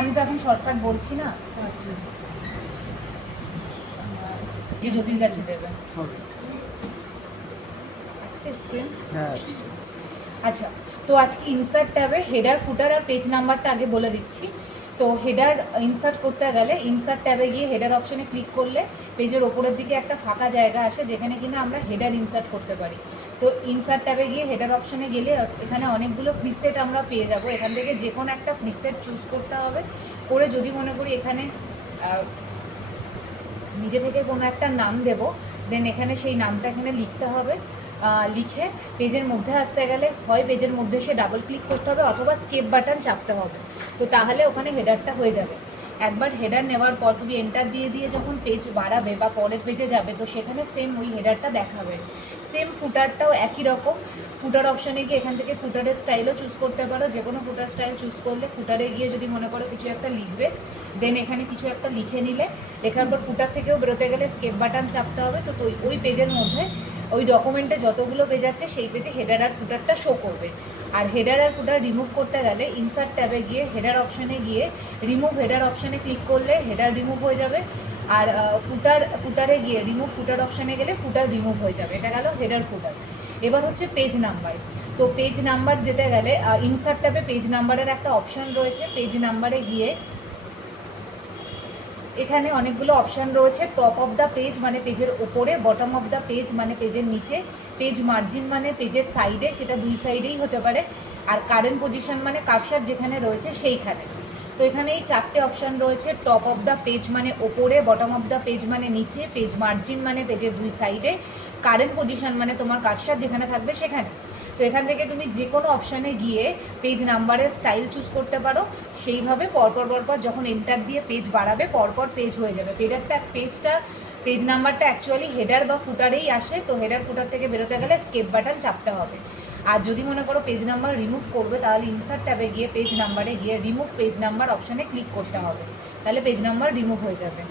আমি তো এখন শর্টকাট বলছি না। আচ্ছা যে যতীন কাছে দেবে আসছে স্ক্রিন। হ্যাঁ আচ্ছা, তো আজকে ইনসার্ট ট্যাবে হেডার ফুটার আর পেজ নাম্বারটা আগে বলে দিচ্ছি। তো হেডার ইনসার্ট করতে গেলে ইনসার্ট ট্যাবে গিয়ে হেডার অপশনে ক্লিক করলে পেজের ওপরের দিকে একটা ফাঁকা জায়গা আসে যেখানে কিনা আমরা হেডার ইনসার্ট করতে পারি। তো ইনসার্ট ট্যাবে গিয়ে হেডার অপশনে গেলে এখানে অনেকগুলো প্রিসেট আমরা পেয়ে যাব। এখান থেকে যে কোনো একটা প্রিসেট চুজ করতে হবে, করে যদি মনে করি এখানে নিজে থেকে কোনো একটা নাম দেব, দেন এখানে সেই নামটা এখানে লিখতে হবে। লিখে পেজের মধ্যে আসতে গেলে হয় পেজের মধ্যে সে ডাবল ক্লিক করতে হবে অথবা স্কেপ বাটন চাপতে হবে। তো তাহলে ওখানে হেডারটা হয়ে যাবে। একবার হেডার নেওয়ার পর তুমি এন্টার দিয়ে দিয়ে যখন পেজ বাড়াবে বা পরের পেজে যাবে, তো সেখানে সেম ওই হেডারটা দেখাবে। সেম ফুটারটাও একই রকম। ফুটার অপশানে গিয়ে এখান থেকে ফুটারের স্টাইলও চুজ করতে পারো। যে কোনো ফুটার স্টাইল চুজ করলে ফুটারে গিয়ে যদি মনে করো কিছু একটা লিখবে, দেন এখানে কিছু একটা লিখে নিলে, লেখার পর ফুটার থেকেও বেরোতে গেলে স্কেপ বাটন চাপতে হবে। তো ওই পেজের মধ্যে ওই ডকুমেন্টে যতগুলো পেজ আছে সেই পেজে হেডার আর ফুটারটা শো করবে। আর হেডার আর ফুটার রিমুভ করতে গেলে ইনসার্ট ট্যাবে গিয়ে হেডার অপশানে গিয়ে রিমুভ হেডার অপশানে ক্লিক করলে হেডার রিমুভ হয়ে যাবে। আর ফুটারে গিয়ে রিমুভ ফুটার অপশানে গেলে ফুটার রিমুভ হয়ে যাবে। এটা গেল হেডার ফুটার। এবার হচ্ছে পেজ নাম্বার। তো পেজ নাম্বার যেতে গেলে ইনসার্ট ট্যাবে পেজ নাম্বারের একটা অপশান রয়েছে। পেজ নাম্বারে গিয়ে এখানে অনেকগুলো অপশান রয়েছে। টপ অফ দ্য পেজ মানে পেজের ওপরে, বটম অফ দ্য পেজ মানে পেজের নিচে, পেজ মার্জিন মানে পেজের সাইডে, সেটা দুই সাইডেই হতে পারে, আর কারেন্ট পজিশন মানে কার্সার যেখানে রয়েছে সেইখানে। তো এখানে এই চারটে অপশান রয়েছে। টপ অফ দ্য পেজ মানে ওপরে, বটম অফ দ্য পেজ মানে নিচে, পেজ মার্জিন মানে পেজের দুই সাইডে, কারেন্ট পজিশন মানে তোমার কার্সার যেখানে থাকবে সেখানে। তো এখান থেকে তুমি যে কোনো অপশানে গিয়ে পেজ নাম্বারের স্টাইল চুজ করতে পারো। সেইভাবে পরপর যখন এন্টার দিয়ে পেজ বাড়াবে পরপর পেজ হয়ে যাবে। পেজ নাম্বারটা অ্যাকচুয়ালি হেডার বা ফুটারেই আসে। তো হেডার ফুটার থেকে বেরোতে গেলে স্কেপ বাটন চাপতে হবে। আর যদি মনে করো পেজ নাম্বার রিমুভ করবে, তাহলে ইনসার্ট ট্যাবে গিয়ে পেজ নাম্বারে গিয়ে রিমুভ পেজ নাম্বার অপশানে ক্লিক করতে হবে, তাহলে পেজ নাম্বার রিমুভ হয়ে যাবে।